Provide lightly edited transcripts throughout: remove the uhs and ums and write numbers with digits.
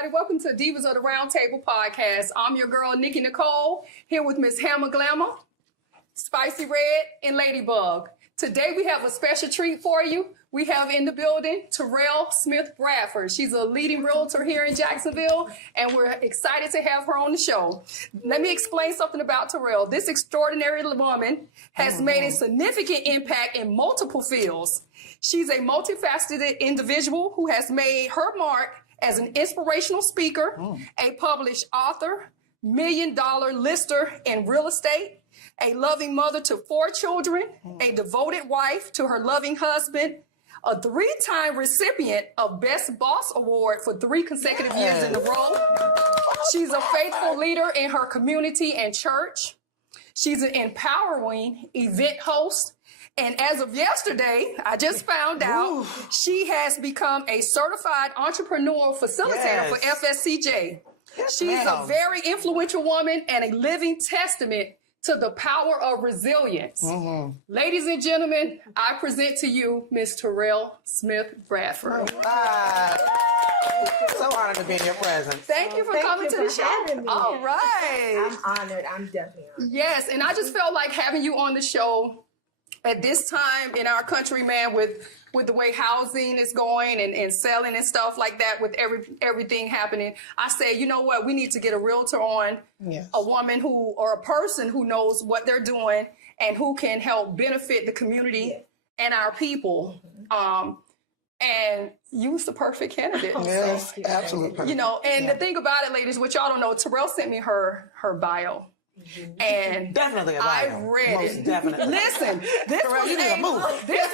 everybody. Welcome to Divas of the Round Table podcast. I'm your girl, Nikki Nicole, here with Miss Hammer Glamour, Spicy Red, and Ladybug. Today we have a special treat for you. We have in the building Terrelle Smith-Bradford. She's a leading realtor here in Jacksonville, and we're excited to have her on the show. Let me explain something about Terrelle. This extraordinary woman has made a significant impact in multiple fields. She's a multifaceted individual who has made her mark as an inspirational speaker, a published author, million-dollar lister in real estate, a loving mother to 4 children, a devoted wife to her loving husband, a 3-time recipient of Best Boss Award for 3 consecutive years in a row. She's a faithful leader in her community and church. She's an empowering event host. And as of yesterday, I just found out she has become a certified entrepreneurial facilitator for FSCJ. She's a very influential woman and a living testament to the power of resilience. Ladies and gentlemen, I present to you Miss Terrelle Smith-Bradford. So honored to be in your presence. Thank you for coming to the show. Me. All right. I'm honored. I'm definitely honored. Yes, and I just felt like having you on the show at this time in our country, man, with the way housing is going and selling and stuff like that, with everything happening, I said, you know what, we need to get a realtor on, a woman who, or a person who knows what they're doing and who can help benefit the community and our people. And you was the perfect candidate. Yes, absolutely perfect. You know, and the thing about it, ladies, what y'all don't know, Terrelle sent me her bio. And definitely a bio. I read Most it. Definitely. Listen, this Terrelle, you need a move. this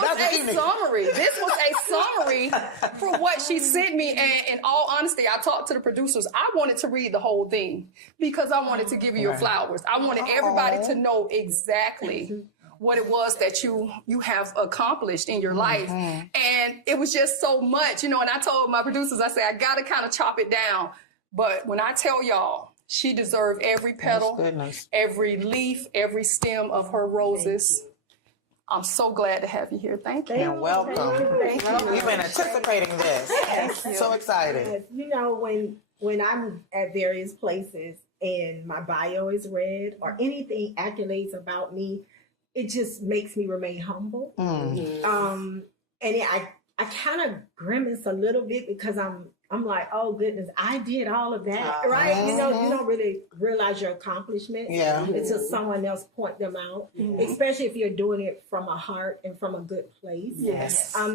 was a summary. This was a summary for what she sent me. And in all honesty, I talked to the producers. I wanted to read the whole thing because I wanted to give you your flowers. I wanted everybody to know exactly what it was that you have accomplished in your life. And it was just so much, you know, and I told my producers, I said, I got to kind of chop it down. But when I tell y'all, she deserved every petal, every leaf, every stem of her roses. I'm so glad to have you here. Thank you. And welcome. Thank you. We've been anticipating this. So excited. You know, when I'm at various places and my bio is read or anything accolades about me, it just makes me remain humble. And I kind of grimace a little bit because I'm like, oh goodness, I did all of that, right? You know, you don't really realize your accomplishments until someone else point them out, especially if you're doing it from a heart and from a good place.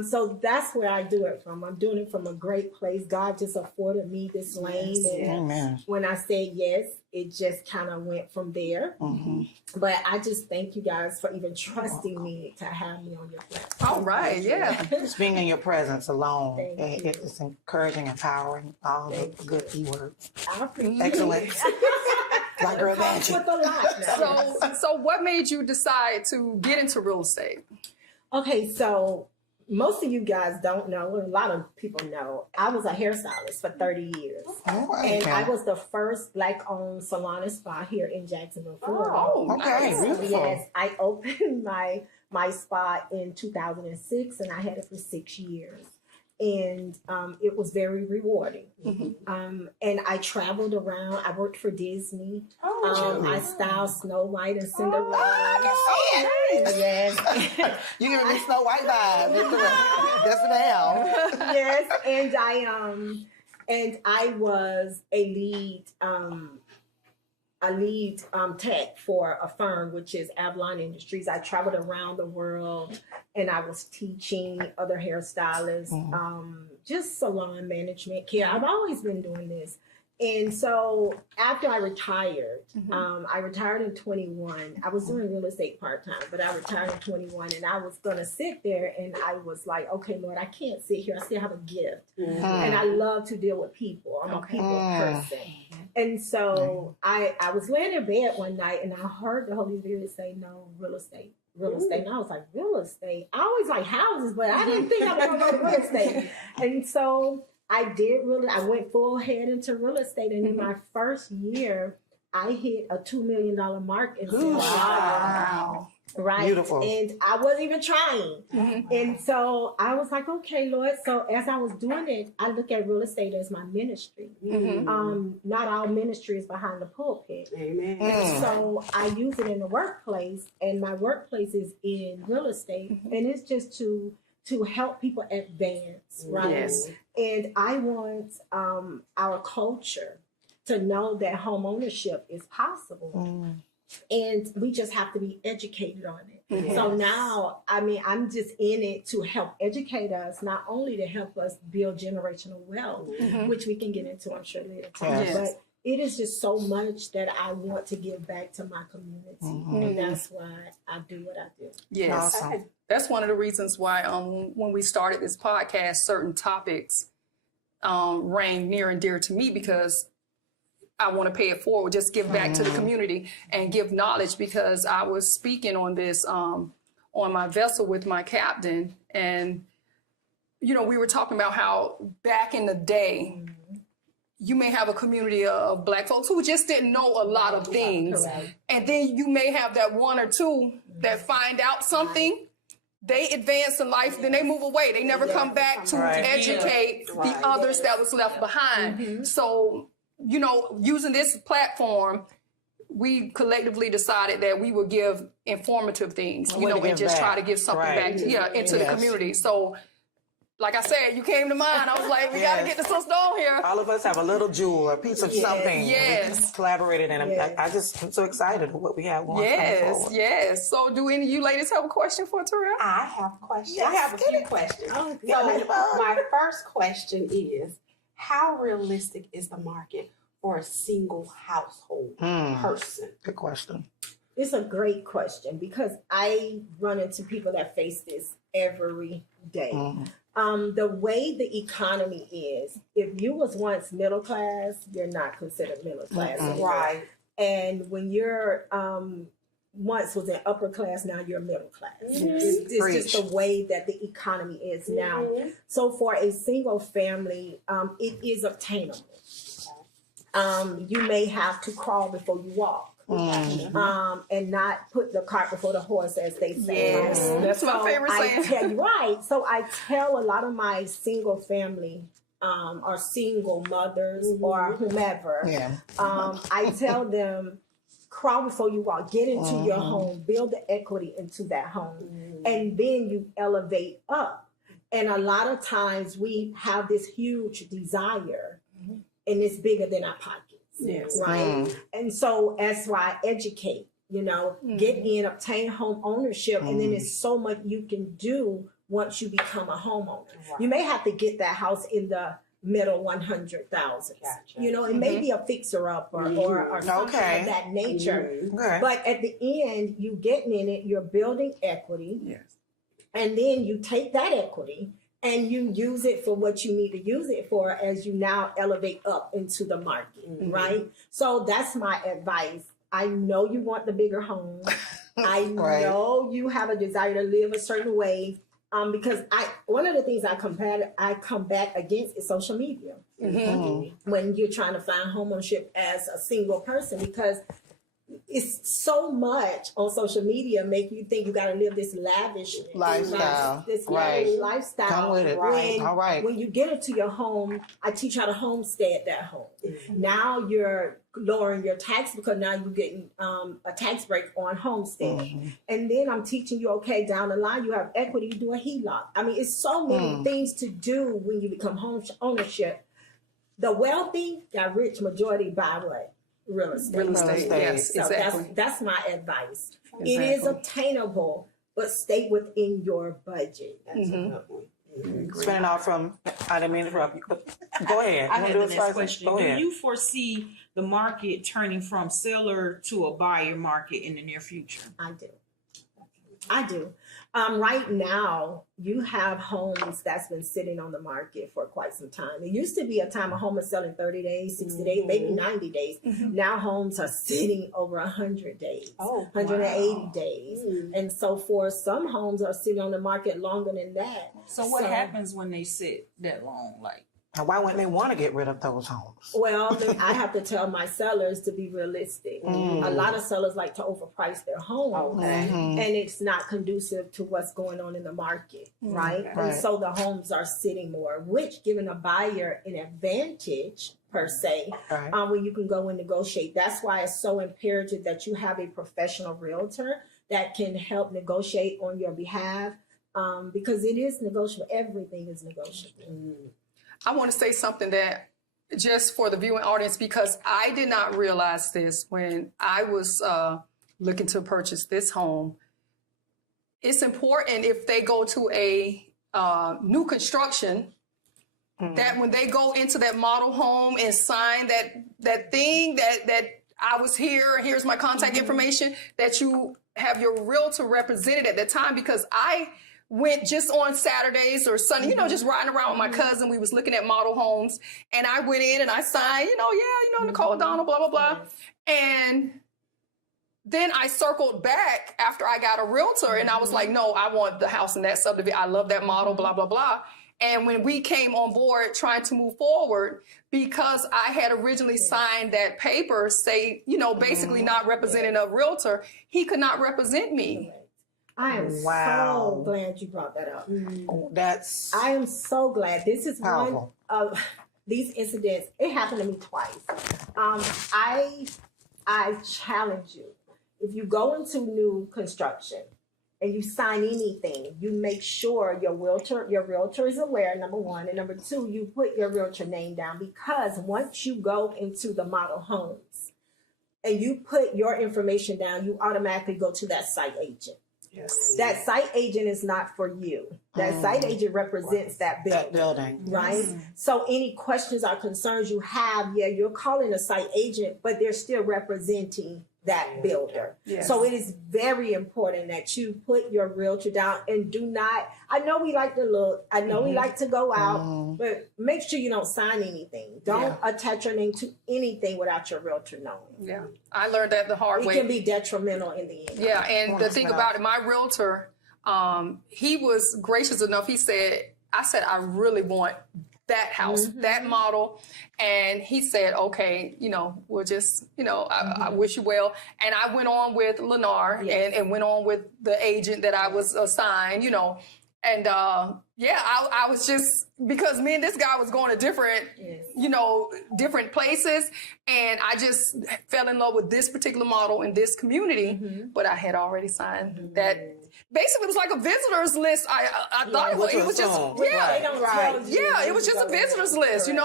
So that's where I do it from. I'm doing it from a great place. God just afforded me this lane. And when I said yes, it just kind of went from there. But I just thank you guys for even trusting me to have me on your platform. All right, Just being in your presence alone, it's encouraging, empowering, all the good keywords. Excellent. Like girl magic. So what made you decide to get into real estate? Okay, so most of you guys don't know, and a lot of people know, I was a hairstylist for 30 years. And I was the first Black-owned salon and spa here in Jacksonville, Florida. Oh, okay, beautiful. Yes, I opened my spa in 2006, and I had it for 6 years. And it was very rewarding. And I traveled around. I worked for Disney. I styled Snow White and Cinderella. Yes. You giving me Snow White vibes. Yes, ma'am. Yes, and I was a lead tech for a firm, which is Avalon Industries. I traveled around the world and I was teaching other hairstylists, just salon management care. I've always been doing this. And so after I retired, I retired in 21. I was doing real estate part-time, but I retired in 21 and I was going to sit there and I was like, okay, Lord, I can't sit here. I still have a gift. And I love to deal with people. I'm a people person. And so I was laying in bed one night and I heard the Holy Spirit say, no, real estate. And I was like, real estate? I always like houses, but I didn't think I was going to go to real estate. And so I went full head into real estate. And in my first year, I hit a $2 million mark in sales. Wow. Right. Beautiful. And I wasn't even trying. And so I was like, okay, Lord. So as I was doing it, I look at real estate as my ministry. Not all ministry is behind the pulpit. Amen. And so I use it in the workplace, and my workplace is in real estate. And it's just to help people advance, right? Yes. And I want our culture to know that home ownership is possible. And we just have to be educated on it. So now, I mean, I'm just in it to help educate us, not only to help us build generational wealth, which we can get into, I'm sure, later time, but it is just so much that I want to give back to my community. And that's why I do what I do. Yes. Awesome. That's one of the reasons why when we started this podcast, certain topics rang near and dear to me, because I want to pay it forward, just give back to the community and give knowledge, because I was speaking on this on my vessel with my captain. And, you know, we were talking about how back in the day, you may have a community of Black folks who just didn't know a lot of things. And then you may have that one or two that find out something. They advance in life, then they move away. They never come back to educate the others that was left behind. So, you know, using this platform, we collectively decided that we would give informative things, you know, and just try to give something back into the community. So, like I said, you came to mind. I was like, we got to get the sister on here. All of us have a little jewel, a piece of something. Yes. We collaborated, and I'm so excited of what we have going forward. Yes. So do any of you ladies have a question for Terrelle? I have a question. I have a few questions. Oh, So my first question is, how realistic is the market for a single household person? Good question. It's a great question, because I run into people that face this every day. The way the economy is, if you was once middle class, you're not considered middle class anymore. Right. And when you're once was in upper class, now you're middle class. It's just the way that the economy is now. So for a single family, it is obtainable. You may have to crawl before you walk. And not put the cart before the horse, as they say. Yes, that's my favorite saying. So I tell a lot of my single family or single mothers or whomever, I tell them, crawl before you walk, get into your home, build the equity into that home, and then you elevate up. And a lot of times we have this huge desire, and it's bigger than our pockets. Yes. Right. And so that's why I educate, you know, get in, obtain home ownership, and then there's so much you can do once you become a homeowner. You may have to get that house in the middle 100,000. You know, it may be a fixer up or something of that nature. But at the end, you getting in it, you're building equity. And then you take that equity and you use it for what you need to use it for as you now elevate up into the market, right? So that's my advice. I know you want the bigger home. I know you have a desire to live a certain way. Because one of the things I combat against is social media. When you're trying to find homeownership as a single person, because it's so much on social media make you think you got to live this lavish lifestyle. This lavish lifestyle. Come with it. When you get into your home, I teach how to homestead that home. Now you're lowering your tax because now you're getting a tax break on homestead. And then I'm teaching you, okay, down the line you have equity, you do a HELOC. I mean, it's so many things to do when you become home ownership. The wealthy got rich majority by what? Real estate. Yes, so exactly. That's my advice. It is obtainable, but stay within your budget. That's a good one. Spinning off from, I didn't mean to interrupt you, but go ahead. I have the next question. Go Do ahead. you foresee the market turning from seller to a buyer market in the near future? I do. Right now, you have homes that's been sitting on the market for quite some time. It used to be a time a home was selling 30 days, 60 days, maybe 90 days. Now homes are sitting over 100 days, 180 days. And so forth. Some homes are sitting on the market longer than that. So what happens when they sit that long? Like, And why wouldn't they want to get rid of those homes? Well, then I have to tell my sellers to be realistic. A lot of sellers like to overprice their home, and it's not conducive to what's going on in the market, right? And so the homes are sitting more, which giving a buyer an advantage per se, when you can go and negotiate. That's why it's so imperative that you have a professional realtor that can help negotiate on your behalf, because it is negotiable. Everything is negotiable. I want to say something that just for the viewing audience, because I did not realize this when I was looking to purchase this home. It's important if they go to a new construction that when they go into that model home and sign that thing that I was here and here's my contact information, that you have your realtor represented at that time, because I went just on Saturdays or Sunday, just riding around with my cousin. We was looking at model homes, and I went in and I signed, Nicole Donald, blah, blah, blah. And then I circled back after I got a realtor, and I was like, no, I want the house in that subdivision. I love that model, blah, blah, blah. And when we came on board trying to move forward, because I had originally signed that paper, say, basically not representing a realtor, he could not represent me. I am so glad you brought that up. I am so glad. This is powerful. One of these incidents. It happened to me twice. I challenge you. If you go into new construction and you sign anything, you make sure your realtor is aware, number one. And number two, you put your realtor name down, because once you go into the model homes and you put your information down, you automatically go to that site agent. Yes. That site agent is not for you. That site agent represents that building. Right? So any questions or concerns you have, you're calling a site agent, but they're still representing that builder. Yes. So it is very important that you put your realtor down and do not, I know we like to look, I know we like to go out, but make sure you don't sign anything. Don't attach your name to anything without your realtor knowing. Yeah, I learned that the hard way. It can be detrimental in the end. Yeah, and the thing about it, my realtor, he was gracious enough. He said, I really want that house, that model. And he said, okay, we'll just, I wish you well. And I went on with Lennar and went on with the agent that I was assigned, And I was just, because me and this guy was going to different, different places. And I just fell in love with this particular model in this community. But I had already signed that. Basically, it was like a visitor's list. I thought it was just, it was just a visitor's list, and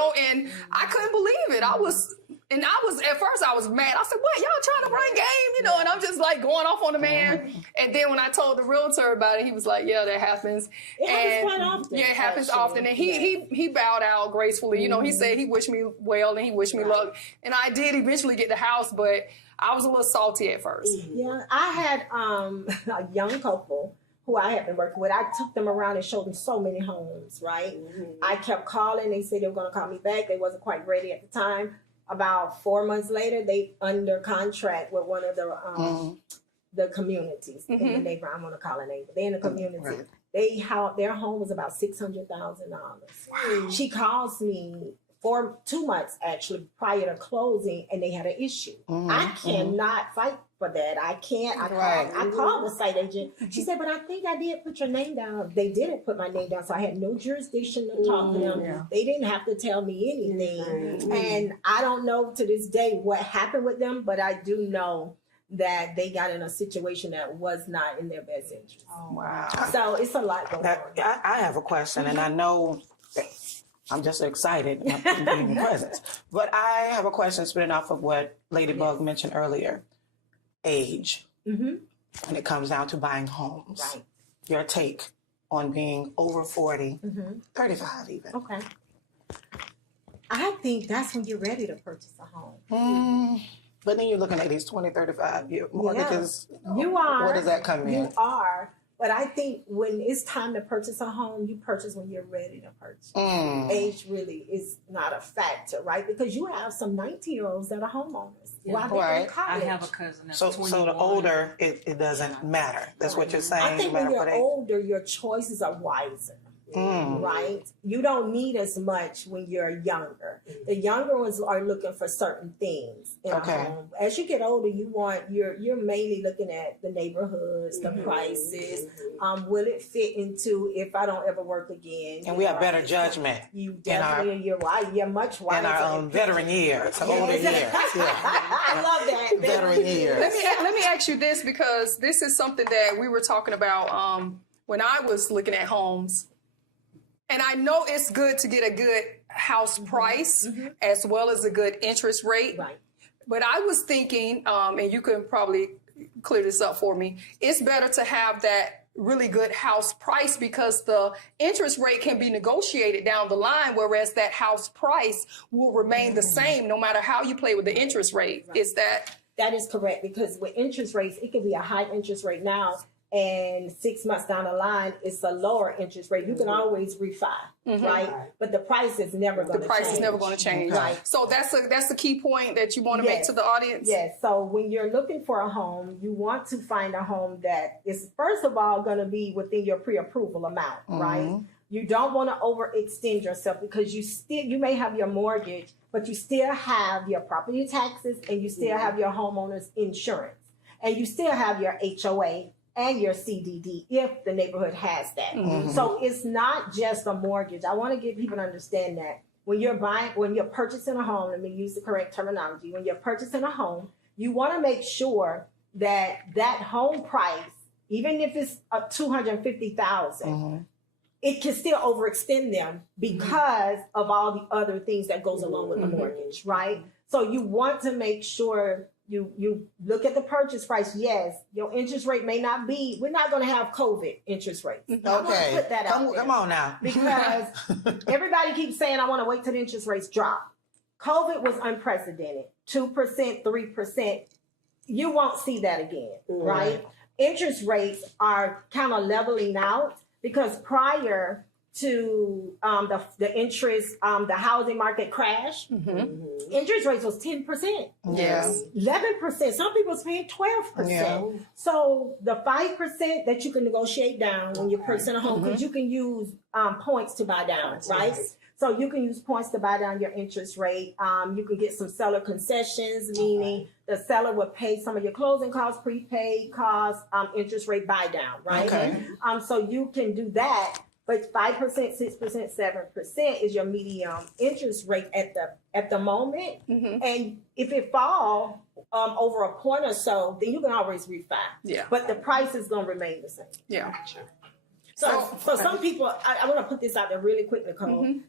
I couldn't believe it. I was at first I was mad. I said, what, y'all trying to run game, and I'm just like going off on the man. And then when I told the realtor about it, he was like, yeah, that happens. It happens quite often. Yeah, it happens often. And he bowed out gracefully. He said he wished me well and he wished me luck. And I did eventually get the house, but I was a little salty at first. Yeah, I had a young couple who I had been working with. I took them around and showed them so many homes, right? I kept calling. They said they were going to call me back. They wasn't quite ready at the time. About 4 months later, they under contract with one of the communities in the neighborhood. I'm going to call it neighbor. They in the community. Right. Their home was about $600,000. She calls me for 2 months actually prior to closing, and they had an issue. I cannot fight for that. I can't. I called the site agent. She said, but I think I did put your name down. They didn't put my name down, so I had no jurisdiction to talk to them. Yeah. They didn't have to tell me anything. And I don't know to this day what happened with them, but I do know that they got in a situation that was not in their best interest. Oh, wow. So it's a lot going on. I have a question, and I know I'm just excited being present. But I have a question spinning off of what Ladybug mentioned earlier. Age. When it comes down to buying homes. Right. Your take on being over 40, 35 even. Okay. I think that's when you're ready to purchase a home. But then you're looking at these 20, 35 year mortgages. You are. Where does that come in? You are. But I think when it's time to purchase a home, you purchase when you're ready to purchase. Age really is not a factor, right? Because you have some 19-year-olds that are homeowners while they're in college. I have a cousin that's so 21. the older, it doesn't matter. That's what you're saying. I think when you're older, your choices are wiser. right? You don't need as much when you're younger. The younger ones are looking for certain things in a home. As you get older, you're mainly looking at the neighborhoods, the prices. Will it fit into if I don't ever work again? And we have better judgment. You definitely, you're right. You're much wiser. In our veteran years, older years. Yeah. I love that. Veteran years. Let me ask you this, because this is something that we were talking about when I was looking at homes. And I know it's good to get a good house price as well as a good interest rate. Right. But I was thinking, and you can probably clear this up for me, it's better to have that really good house price because the interest rate can be negotiated down the line, whereas that house price will remain the same no matter how you play with the interest rate. Right. Is that? That is correct, because with interest rates, it could be a high interest rate now, and 6 months down the line, it's a lower interest rate. You can always refi, right? But the price is never going to change. The price is never going to change. Right. So that's the key point that you want to make to the audience? Yes. So when you're looking for a home, you want to find a home that is, first of all, going to be within your pre-approval amount, right? You don't want to overextend yourself, because you may have your mortgage, but you still have your property taxes and you still have your homeowner's insurance, and you still have your HOA and your CDD if the neighborhood has that. So it's not just a mortgage. I want to get people to understand that when you're purchasing a home, let me use the correct terminology. When you're purchasing a home, you want to make sure that home price, even if it's $250,000, it can still overextend them because of all the other things that goes along with the mortgage, right? So you want to make sure you look at the purchase price. Yes, your interest rate may not be, we're not going to have COVID interest rates. Okay. I want to put that out there. Come on now. Because everybody keeps saying, I want to wait till the interest rates drop. COVID was unprecedented. 2%, 3%. You won't see that again, right? Interest rates are kind of leveling out, because prior to the interest, the housing market crash, interest rates was 10%. Yes. 11%. Some people was paying 12%. Yeah. So the 5% that you can negotiate down when you're purchasing a home, because you can use points to buy down, right? So you can use points to buy down your interest rate. You can get some seller concessions, meaning the seller would pay some of your closing costs, prepaid costs, interest rate buy down, right? Okay. So you can do that. But 5%, 6%, 7% is your medium interest rate at the moment. And if it fall over a point or so, then you can always refi. Yeah. But the price is going to remain the same. Yeah. So some people, I want to put this out there really quick, Nicole.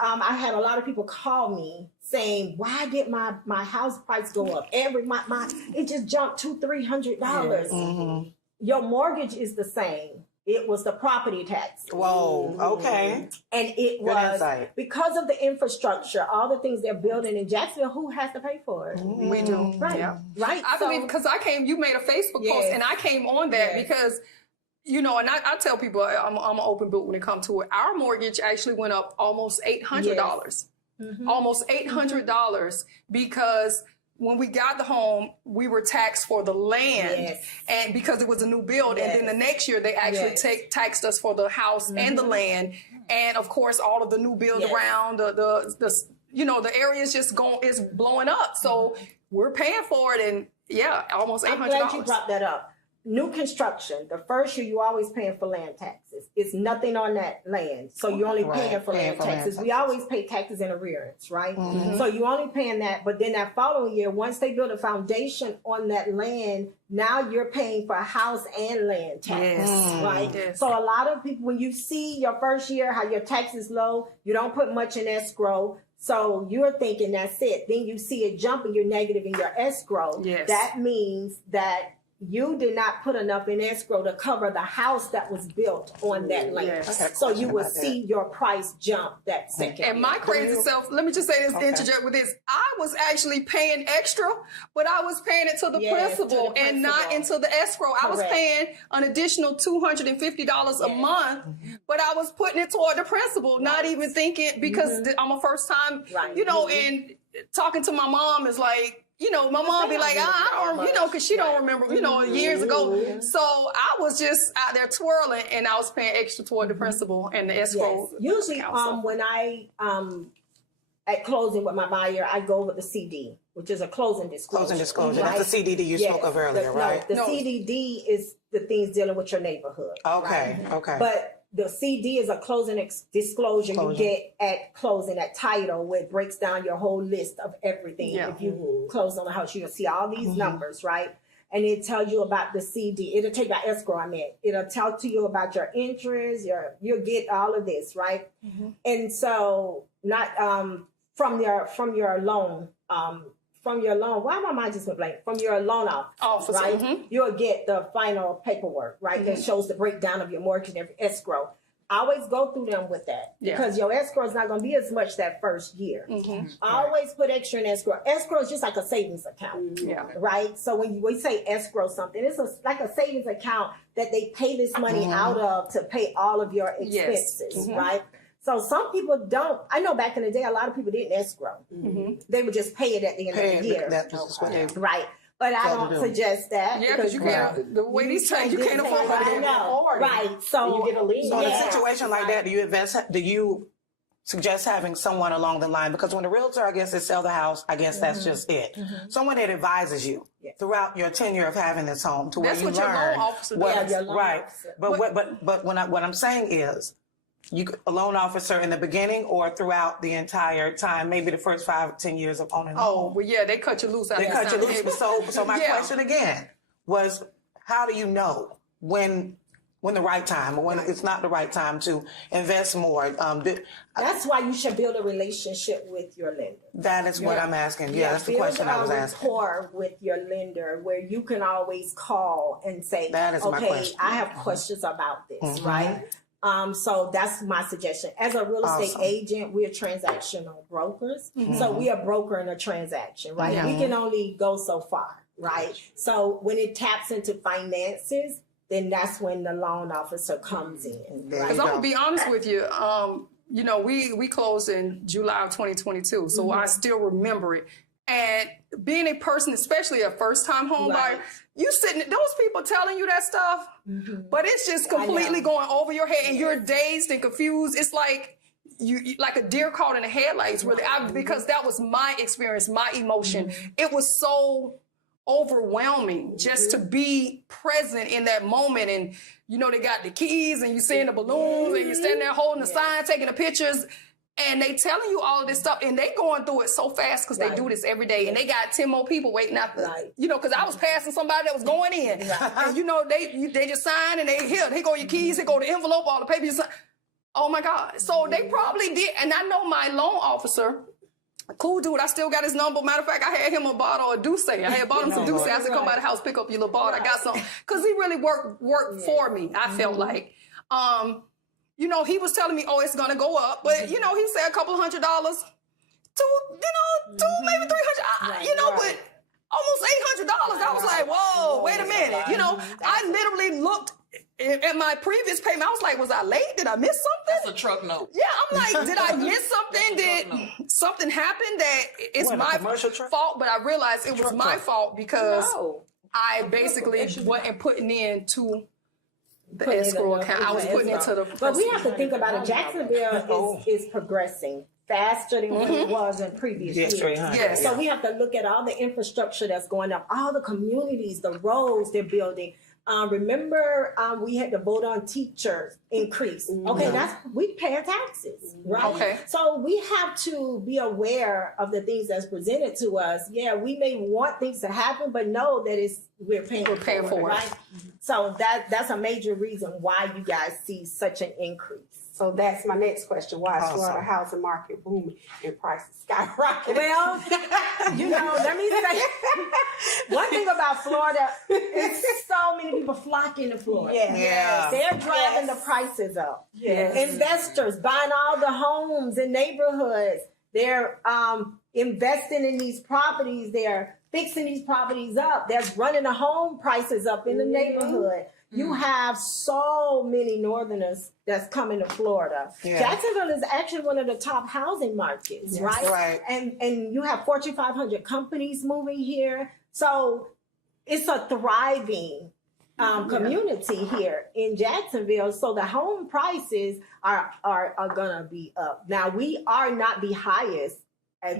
I had a lot of people call me saying, why did my house price go up? It just jumped $200-$300. Your mortgage is the same. It was the property tax. Whoa, okay. And it was because of the infrastructure, all the things they're building in Jacksonville, who has to pay for it? We do. Right. Yeah. Right. I believe, because you made a Facebook post, and I came on that because, and I tell people I'm an open book when it comes to it. Our mortgage actually went up almost $800. Almost $800 because when we got the home, we were taxed for the land, and because it was a new build, and then the next year they actually taxed us for the house and the land, and of course all of the new build around the area is just is blowing up, so we're paying for it, and almost $800. I'm glad you brought that up. New construction, the first year you always paying for land taxes. It's nothing on that land. So you're only paying for land taxes. We always pay taxes in arrears, right? So you're only paying that. But then that following year, once they build a foundation on that land, now you're paying for house and land tax, right? Yes. So a lot of people, when you see your first year, how your tax is low, you don't put much in escrow. So you're thinking that's it. Then you see it jump and you're negative in your escrow. Yes. That means that you did not put enough in escrow to cover the house that was built on that land. Yes. So you will see your price jump that second. And my crazy self, let me just say this, interject with this. I was actually paying extra, but I was paying it to the principal and not into the escrow. I was paying an additional $250 a month, but I was putting it toward the principal, not even thinking, because I'm a first time, and talking to my mom is like, you know, my mom be like, I don't, you know, because she don't remember, you know, years ago. So I was just out there twirling, and I was paying extra toward the principal and the escrow. Yes. Usually, account. when I at closing with my buyer, I go with the CD, which is a closing disclosure. Closing disclosure. Right? That's the CDD you spoke of earlier, right? No, the CDD is the things dealing with your neighborhood. Okay, right? okay. But the CD is a closing disclosure you get at closing, at title, where it breaks down your whole list of everything. Yeah. If you close on the house, you'll see all these numbers, right? And it tells you about the CD. It'll take out escrow, It'll tell to you about your interest, you'll get all of this, right? And so not from your loan, why my mind just went blank? From your loan officer, right? You'll get the final paperwork, right? That shows the breakdown of your mortgage and every escrow. I always go through them with that because your escrow is not going to be as much that first year. Always put extra in escrow. Escrow is just like a savings account, right? So when we say escrow something, it's like a savings account that they pay this money out of to pay all of your expenses, right? So some people don't. I know back in the day, a lot of people didn't escrow. They would just pay it at the end of the year, right? But I don't suggest that. Yeah, because you can't, the way these times, you can't afford I know, right? So you get a lien. So in a situation like that, do you suggest having someone along the line? Because when a realtor, I guess, they sell the house, I guess that's just it. Someone that advises you throughout your tenure of having this home to where you learn. That's what your loan officer does. your loan officer. But what I'm saying is, a loan officer in the beginning or throughout the entire time, maybe the first 5 or 10 years of owning a home. Well, yeah, they cut you loose out They cut you loose. So my question again was, how do you know when the right time or when it's not the right time to invest more? That's why you should build a relationship with your lender. That is what I'm asking. Yeah, that's the question I was asking. Build a rapport with your lender where you can always call and say, that is my okay, question. I have questions about this, right? So that's my suggestion. As a real estate agent, we're transactional brokers. So we are brokering a transaction, right? We can only go so far, right? So when it taps into finances, then that's when the loan officer comes in. Because I'm going to be honest with you. You know, we closed in July of 2022, so I still remember it. And being a person, especially a first-time home buyer, you sitting, those people telling you that stuff, but it's just completely going over your head, and you're dazed and confused. It's like you like a deer caught in the headlights, really. Because that was my experience, my emotion. It was so overwhelming just to be present in that moment. And you know, they got the keys, and you seeing the balloons, and you're standing there holding the sign, taking the pictures. And they telling you all of this stuff, and they going through it so fast because they do this every day, and they got 10 more people waiting out there. You know, because I was passing somebody that was going in, and you know, they just signed, and here go your keys, here go the envelope, all the papers you sign. Oh my God! So they probably did, and I know my loan officer, cool dude. I still got his number. Matter of fact, I had him a bottle of Douce. I had bought him some Douce. I said, "Come by the house, pick up your little bottle. I got some," because he really worked for me. I felt like. You know, he was telling me, oh, it's going to go up. But, you know, he said a couple $100 to, maybe 300, you know, but almost $800. I was like, whoa, wait a minute. You know, I literally looked at my previous payment. I was like, was I late? Did I miss something? That's a truck note. Yeah, I'm like, did I miss something? Did something happen that it's my fault? But I realized it was my fault because I basically wasn't putting into the escrow account. I was putting into the. But we have to think about it. Jacksonville is progressing faster than what it was in previous years. Yes. So we have to look at all the infrastructure that's going up, all the communities, the roads they're building. Remember, we had to vote on teachers increase. Okay, we pay our taxes, right? Okay. So we have to be aware of the things that's presented to us. Yeah, we may want things to happen, but know that we're paying for it, right? So that's a major reason why you guys see such an increase. So that's my next question. Why is Florida housing market booming and prices skyrocketing? Well, you know, let me say one thing about Florida is so many people flocking to Florida. They're driving the prices up. Investors buying all the homes and neighborhoods. They're investing in these properties. They're fixing these properties up. That's running the home prices up in the neighborhood. You have so many Northerners that's coming to Florida. Yeah. Jacksonville is actually one of the top housing markets, right? Right. And you have Fortune 500 companies moving here. So it's a thriving community here in Jacksonville. So the home prices are gonna be up. Now we are not the highest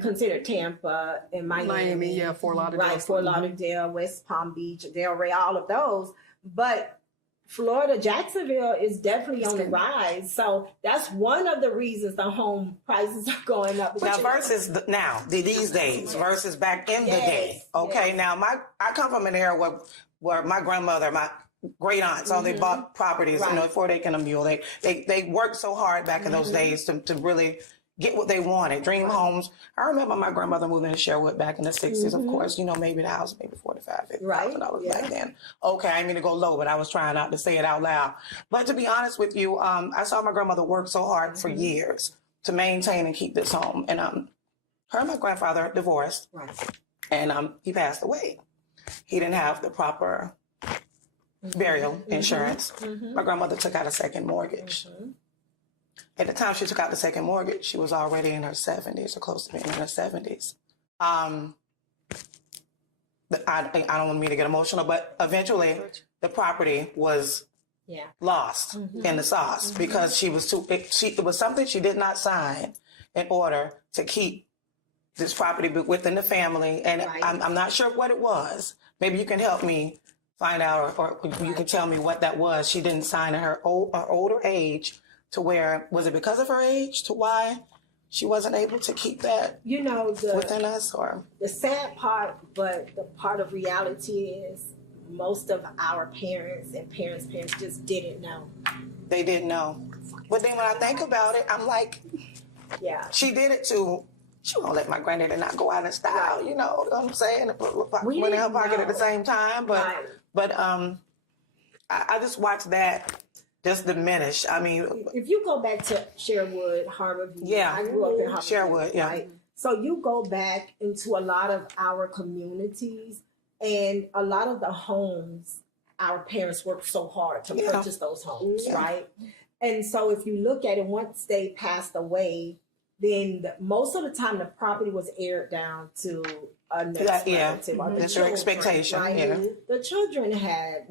considered Tampa and Miami. Yeah, Fort Lauderdale. Right, Fort Lauderdale, West Palm Beach, Delray, all of those. But Florida, Jacksonville is definitely on the rise. So that's one of the reasons the home prices are going up. Now versus these days versus back in the day. Okay, now I come from an era where my grandmother, my great aunts, all they bought properties, before they can a mule. They worked so hard back in those days to really get what they wanted, dream homes. I remember my grandmother moving to Sherwood back in the 60s, of course, maybe the house, maybe $45,000, $50,000 back then. Okay, I didn't mean to go low, but I was trying not to say it out loud. But to be honest with you, I saw my grandmother work so hard for years to maintain and keep this home. And her and my grandfather divorced, and he passed away. He didn't have the proper burial insurance. My grandmother took out a second mortgage. At the time she took out the second mortgage, she was already in her 70s or close to being in her 70s. I don't want me to get emotional, but eventually the property was lost in the sauce because it was something she did not sign in order to keep this property within the family. And I'm not sure what it was. Maybe you can help me find out, or you can tell me what that was. She didn't sign in her older age. To where, was it because of her age to why she wasn't able to keep that within us? Or the sad part, but the part of reality is most of our parents and parents' just didn't know. They didn't know. But then when I think about it, I'm like, she did it too. She won't let my granddaddy not go out in style, you know what I'm saying? Money in her pocket at the same time. But I just watched that just diminish. I mean, if you go back to Sherwood, Harborview, I grew up in Harborview, Sherwood, right? So you go back into a lot of our communities, and a lot of the homes, our parents worked so hard to purchase those homes, right? And so if you look at it, once they passed away, then most of the time the property was aired down to a next relative. That's your expectation, right? The children had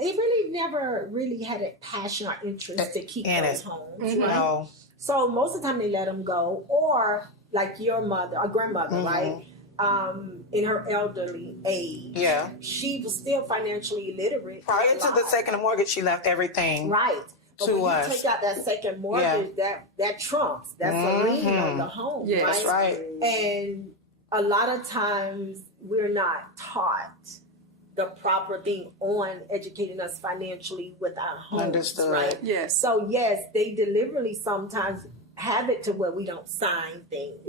they really never really had a passion or interest to keep those homes, right? No. So most of the time they let them go, or like your mother, or grandmother, right? In her elderly age, she was still financially illiterate. Prior to the second mortgage, she left everything But when you take out that second mortgage, that trumps. That's a lien on the home, right? That's right. And a lot of times we're not taught the proper thing on educating us financially with our homes. Understood. Right? Yes. So yes, they deliberately sometimes have it to where we don't sign things,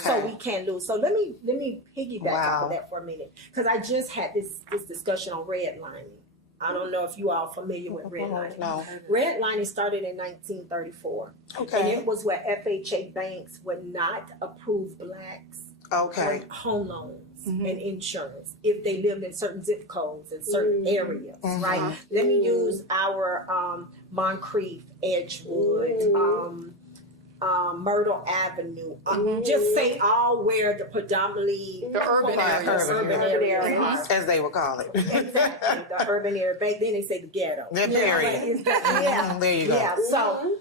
so we can't lose. So let me piggyback off of that for a minute, because I just had this discussion on redlining. I don't know if you all are familiar with redlining. No. Redlining started in 1934. Okay. And it was where FHA banks would not approve blacks on home loans and insurance if they lived in certain zip codes and certain areas, right? Let me use our Moncrief, Edgewood, Myrtle Avenue. Just say all where the predominantly the urban areas, as they would call it. Exactly, the urban area. Back then they say the ghetto. The area. There you go. Yeah. So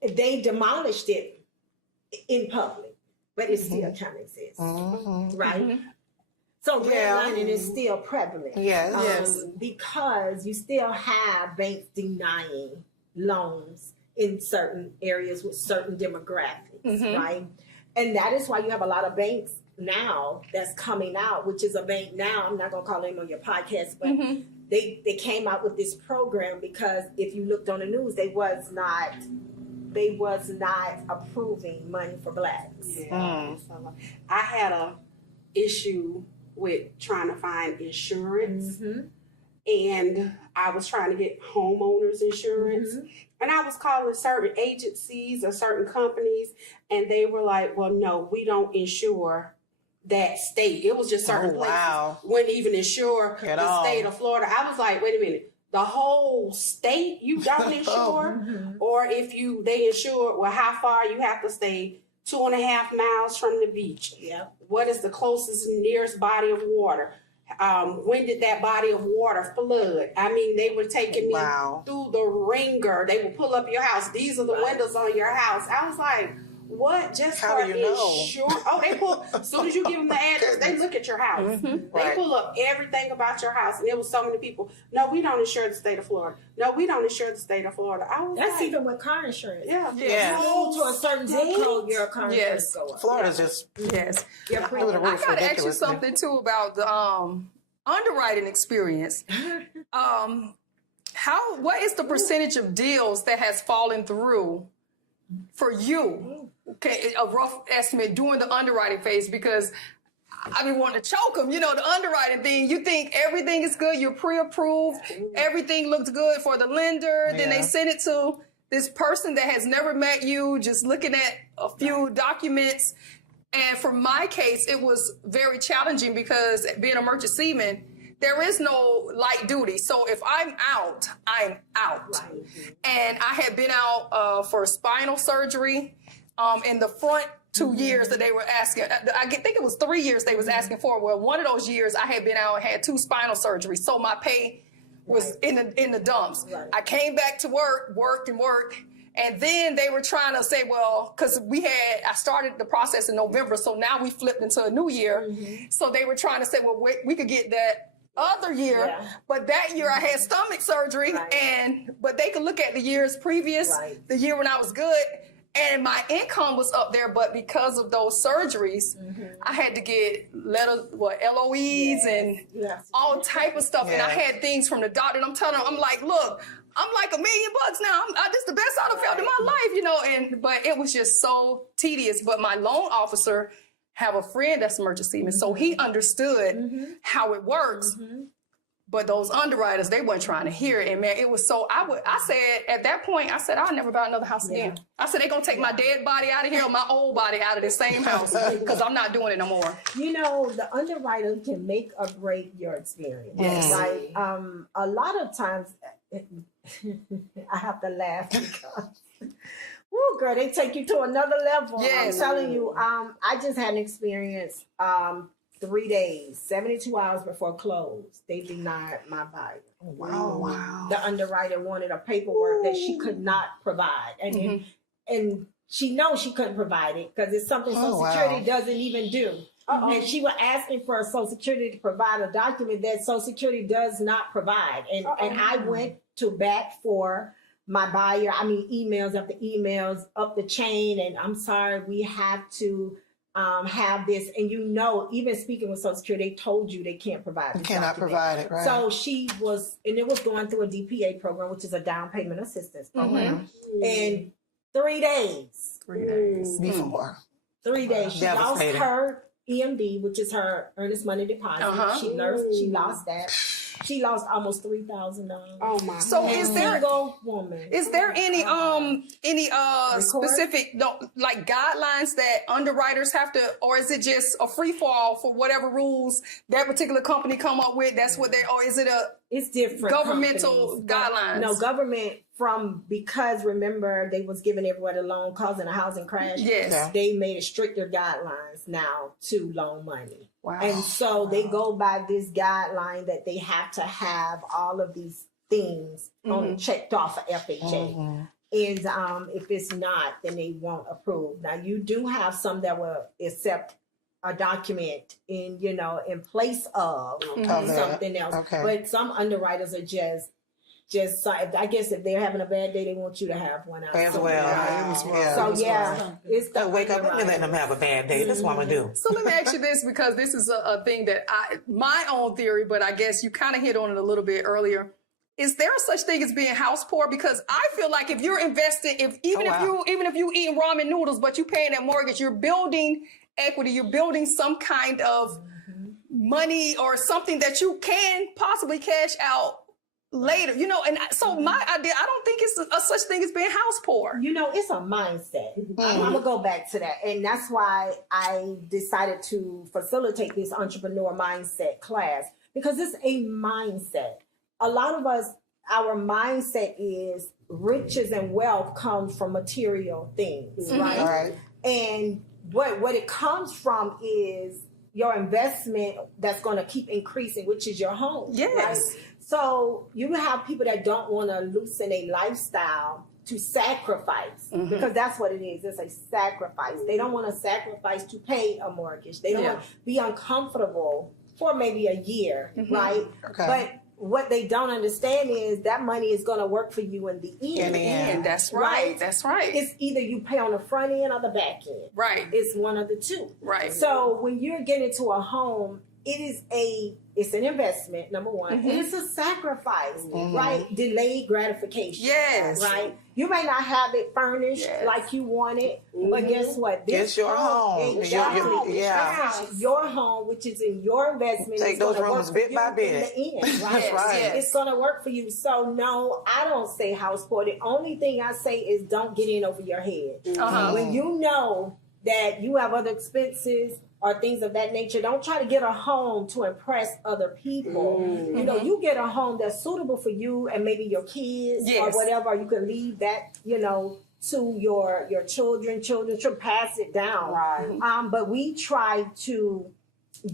they demolished it in public, but it's still trying to exist, right? So redlining is still prevalent. Yes. Because you still have banks denying loans in certain areas with certain demographics, right? And that is why you have a lot of banks now that's coming out, which is a bank now, I'm not going to call them on your podcast, but they came out with this program because if you looked on the news, they was not approving money for blacks. So I had a issue with trying to find insurance, and I was trying to get homeowners insurance, and I was calling certain agencies or certain companies, and they were like, well, no, we don't insure that state. It was just certain wow. places wouldn't even insure At the all. state of Florida. I was like, wait a minute, the whole state you don't insure, or if they insure, well, how far you have to stay 2.5 miles from the beach. Yeah. What is the closest and nearest body of water? When did that body of water flood? I mean, they were taking me Wow. through the ringer. They would pull up your house. These are the windows on your house. I was like, what? Just How for do you know? insurance? Oh, they pull, as soon as you give them the address, they look at your house. They Right. pull up everything about your house. And there was so many people. No, we don't insure the state of Florida. No, we don't insure the state of Florida. I was That's like, even with car insurance. yeah. Yeah. You move to a certain zip code, your car Yes. insurance go up. Florida's just Yes. Your through the I roof. gotta ask you ridiculous. something too about the underwriting experience. What is the percentage of deals that has fallen through for you? Okay, a rough estimate during the underwriting phase, because I be wanting to choke them. You know, the underwriting thing, you think everything is good, you're pre-approved, everything looks good for the lender, then they Yeah. send it to this person that has never met you, just looking at a few documents. And for my case, it was very challenging because being a merchant seaman, there is no light duty. So if I'm out, I'm out. And I had been out for spinal surgery in the front 2 years that they were asking. I think it was 3 years they was asking for. Well, one of those years I had been out and had 2 spinal surgeries. So my pay was in the dumps. Right. I came back to work, worked. And then they were trying to say, well, because I started the process in November, so now we flipped into a new year. So they were trying to say, well, we could get that other year, Yeah. but that year I had stomach surgery, Right. but they could look at the years previous, Right. the year when I was good, and my income was up there, but because of those surgeries, I had to get LOEs and Yes. all type of stuff. And I Yeah. had things from the doctor, and I'm telling them, I'm like, look, I'm like $1 million now. This is the best I've felt in my life, you know. But it was just so tedious. But my loan officer have a friend that's a merchant seaman, so he understood how it works. But those underwriters, they weren't trying to hear it. And man, it was so, I said, at that point, I'll never buy another house again. I said, they're going to take my dead body out of here or my old body out of the same house because I'm not doing it no more. You know, the underwriter can make or break your experience. Yes. Right? A lot of times, I have to laugh because, woo, girl, they take you to another level. Yes. I'm telling you, I just had an experience 3 days, 72 hours before close. They denied my buyer. Wow. The underwriter wanted a paperwork that she could not provide. And she knows she couldn't provide it because it's something Social Security doesn't even do. And she was asking for Social Security to provide a document that Social Security does not provide. And I went to bat for my buyer. I mean, emails after emails up the chain. And I'm sorry, we have to have this. And you know, even speaking with Social Security, they told you they can't provide You this cannot document. provide it, right? So she was, and it was going through a DPA program, which is a down payment assistance program. And 3 days. 3 days before. 3 days. She lost Devastating. her EMD, which is her earnest money deposit. She lost that. She lost almost $3,000. Oh my. So And is there single woman. Is there any specific like guidelines that underwriters have to, or is it just a free fall for whatever rules that particular company come up with? That's what they, or is it It's different. governmental companies. guidelines? No, government because remember they was giving everybody a loan causing a housing crash. Yes. Yeah. They made a stricter guidelines now to loan money. Wow. And so they go by this guideline that they have to have all of these things checked off of FHA. And if it's not, then they won't approve. Now you do have some that will accept a document in place of something else. Okay. But some underwriters are just I guess if they're having a bad day, they want you to have one out. As So, well. yeah. So yeah, it's the Wake up, let me let them have a bad day. That's what I'm going to do. So let me ask you this, because this is a thing that my own theory, but I guess you kind of hit on it a little bit earlier. Is there such thing as being house poor? Because I feel like if you're investing, even if you eating ramen noodles, but you paying that mortgage, you're building equity, you're building some kind of money or something that you can possibly cash out later, you know, and so my idea, I don't think it's a such thing as being house poor. You know, it's a mindset. I'm gonna go back to that, and that's why I decided to facilitate this entrepreneur mindset class, because it's a mindset. A lot of us, our mindset is riches and wealth comes from material things, right? All right. And what it comes from is your investment that's going to keep increasing, which is your home. Yes. Right? So you have people that don't want to loosen a lifestyle to sacrifice, because that's what it is. It's a sacrifice. They don't want to sacrifice to pay a mortgage. They don't want to be uncomfortable for maybe a year, right? Okay. But what they don't understand is that money is going to work for you in the end. In the end. And that's right. That's right. It's either you pay on the front end or the back end. Right. It's one of the two. Right. So when you're getting into a home, it's an investment, number one. And it's a sacrifice, right? Delayed gratification. Yes. Right? You may not have it furnished like you want it, but guess what? It's your home. Exactly. Yeah. Your home, which is in your investment. Take is those gonna rooms work bit for by you bit. In the end, right? Yes, right. yes. It's going to work for you. So no, I don't say house poor. The only thing I say is don't get in over your head. When you know that you have other expenses or things of that nature, don't try to get a home to impress other people. You know, you get a home that's suitable for you and maybe your kids or whatever. You can leave that, you know, to your children pass it down. Right. But we try to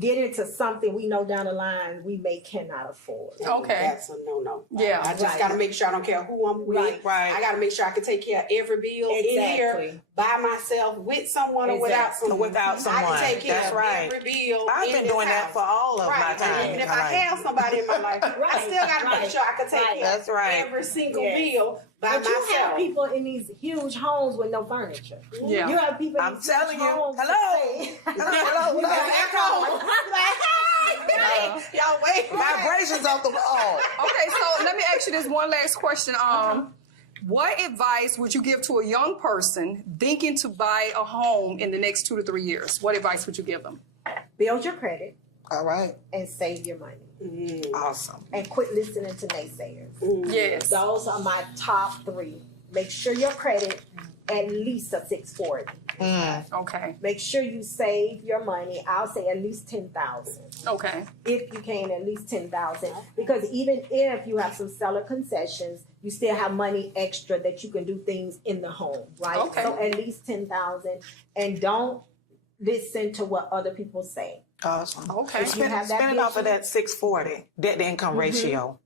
get into something we know down the line we cannot afford. Okay. That's a no. Yeah. I just got to make sure I don't care who I'm with. Right. I got to make sure I can take care of every bill in here by myself, with someone or without someone. Without someone. I can take care That's of right. every bill. I've in been this doing that house. for all of my Right. time. And if I have somebody in my life, I still got to make sure I can take care That's right. of every single Yes. bill by But you have myself. people in these huge homes with no furniture. Yeah. You have people in I'm these telling huge you. homes that Hello. say- Hello. You have Y'all wait. Vibrations off the wall. Okay, so let me ask you this one last question. What advice would you give to a young person thinking to buy a home in the next 2 to 3 years? What advice would you give them? Build your credit All right. and save your money. Awesome. And quit listening to naysayers. Yes. Those are my top 3. Make sure your credit at least a 640. Okay. Make sure you save your money. I'll say at least 10,000. Okay. If you can, at least 10,000. Because even if you have some seller concessions, you still have money extra that you can do things in the home, right? Okay. So at least 10,000, and don't listen to what other people say. Awesome. Okay. If you have that Spending off of vision, that 640 debt to income ratio.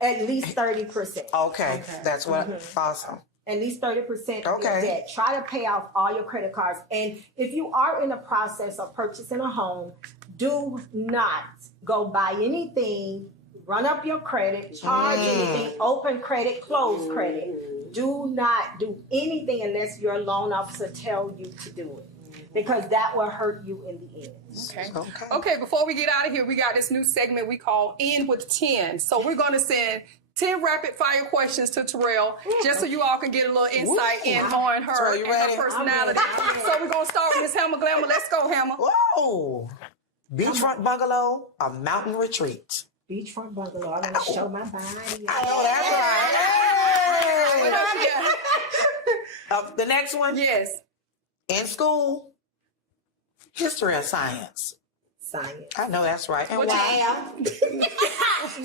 at least 30%. Okay. That's what. Awesome. At least 30% of your Okay. debt. Try to pay off all your credit cards. And if you are in the process of purchasing a home, do not go buy anything, run up your credit, charge anything, open credit, close credit. Do not do anything unless your loan officer tells you to do it, because that will hurt you in the end. Okay. Okay. Okay, before we get out of here, we got this new segment we call End with 10. So we're going to send 10 rapid fire questions to Terrelle, just so you all can get a little insight in on her So you and ready? her personality. I'm ready. So we're going to start with Miss Hammer Glamour. Let's go, Hammer. Whoa. Beachfront bungalow, a mountain retreat. Beachfront bungalow. I want to show my body. I know that's right. What else you got? The next one. Yes. In school, history of science. Science. I know that's right. And What why? you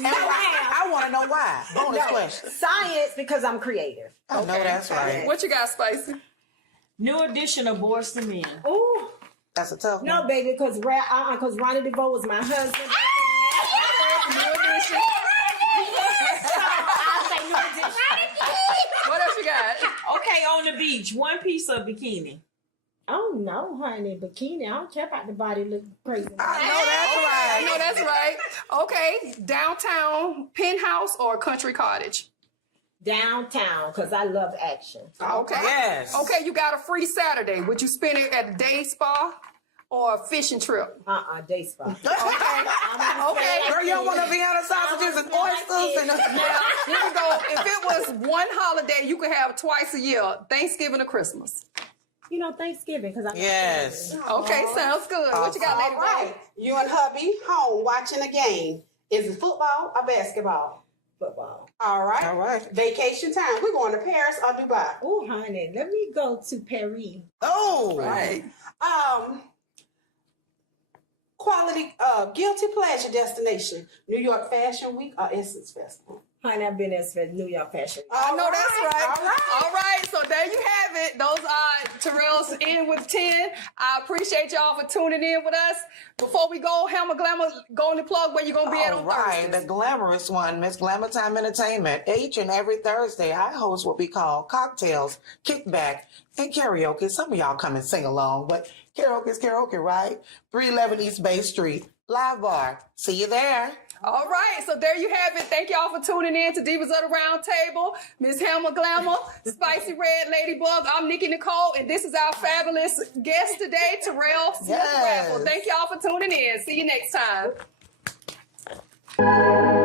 I want to know why. Bonus question. Science, because I'm creative. I know that's right. What you got, Spicy? New edition of Boys to Men. Ooh. That's a tough one. No, baby, because Ronnie DeVoe was my husband. I'll say new edition. What else you got? Okay, on the beach, one piece of bikini. Oh no, honey, bikini. I don't care about the body look crazy. I know that's right. Okay, downtown penthouse or country cottage? Downtown, because I love action. Okay. Yes. Okay, you got a free Saturday. Would you spend it at a day spa or a fishing trip? Day spa. Okay. Girl, you don't want to be out of sausages and oysters and Now, here we go. If it was one holiday you could have twice a year, Thanksgiving or Christmas? You know, Thanksgiving, because I'm Yes. Okay, sounds good. What you got, Lady All right. You and hubby home watching a game. Is it football or basketball? football. All right. All right. Vacation time. We're going to Paris or Dubai. Oh, honey, let me go to Paris. Oh, Right. Quality, guilty pleasure destination. New York Fashion Week or Essence Festival. Honey, I've been at New York Fashion Week. I know that's right. All right. All right. So there you have it. Those are Terrell's in with 10. I appreciate y'all for tuning in with us. Before we go, Hammer Glamour, go on the plug where you're going to be at all on right. Thursdays. The glamorous one, Miss Glamour Time Entertainment. Each and every Thursday, I host what we call cocktails, kickback, and karaoke. Some of y'all come and sing along, but karaoke is karaoke, right? 311 East Bay Street, Live Bar. See you there. All right, so there you have it. Thank y'all for tuning in to Divas of the Round Table. Miss Hammer Glamour, Spicy Red Ladybug. I'm Nikki Nicole, and this is our fabulous guest today, Terrelle Smith-Bradford. Yes. Thank y'all for tuning in. See you next time.